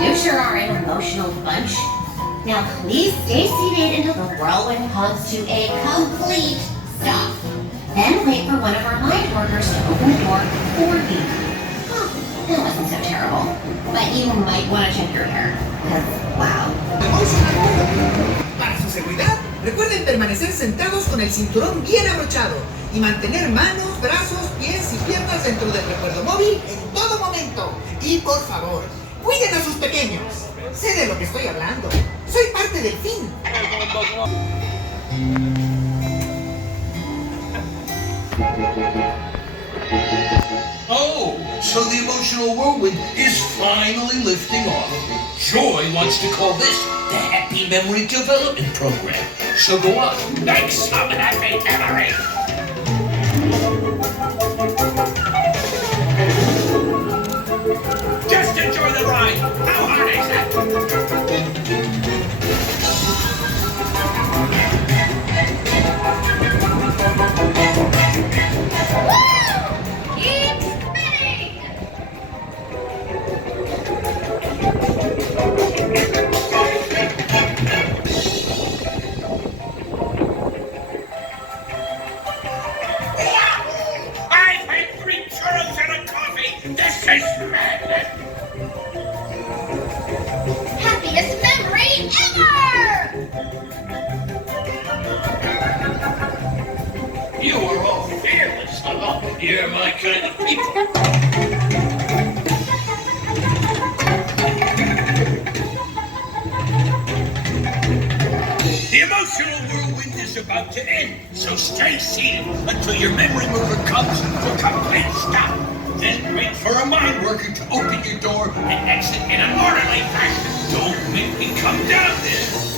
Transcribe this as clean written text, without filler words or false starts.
You sure are an emotional bunch. Now please stay seated until the whirlwind comes to a complete stop. Then wait for one of our line workers to open the door for you. Oh, that wasn't so terrible. But you might want to check your hair. Because, wow. Para su seguridad, recuerden permanecer sentados con el cinturón bien abrochado y mantener manos, brazos, pies y piernas dentro del recuerdo móvil en todo momento. Y por favor, cuiden a sus pequeños. Sé de lo que estoy hablando. Soy parte del fin. Oh, so the emotional whirlwind is finally lifting off. Joy wants to call this the Happy Memory Development Program. So go on, make some happy memory. Just enjoy the ride. How hard is it? I've had 3 churros and a coffee. This is madness. Happiest memory ever! You are all fearless, huh? You're my kind of people. The emotional whirlwind is about to end, so stay seated until your memory mover comes to a complete stop. Then wait for a mind worker to open your door and exit in an orderly fashion. Don't make me come down there.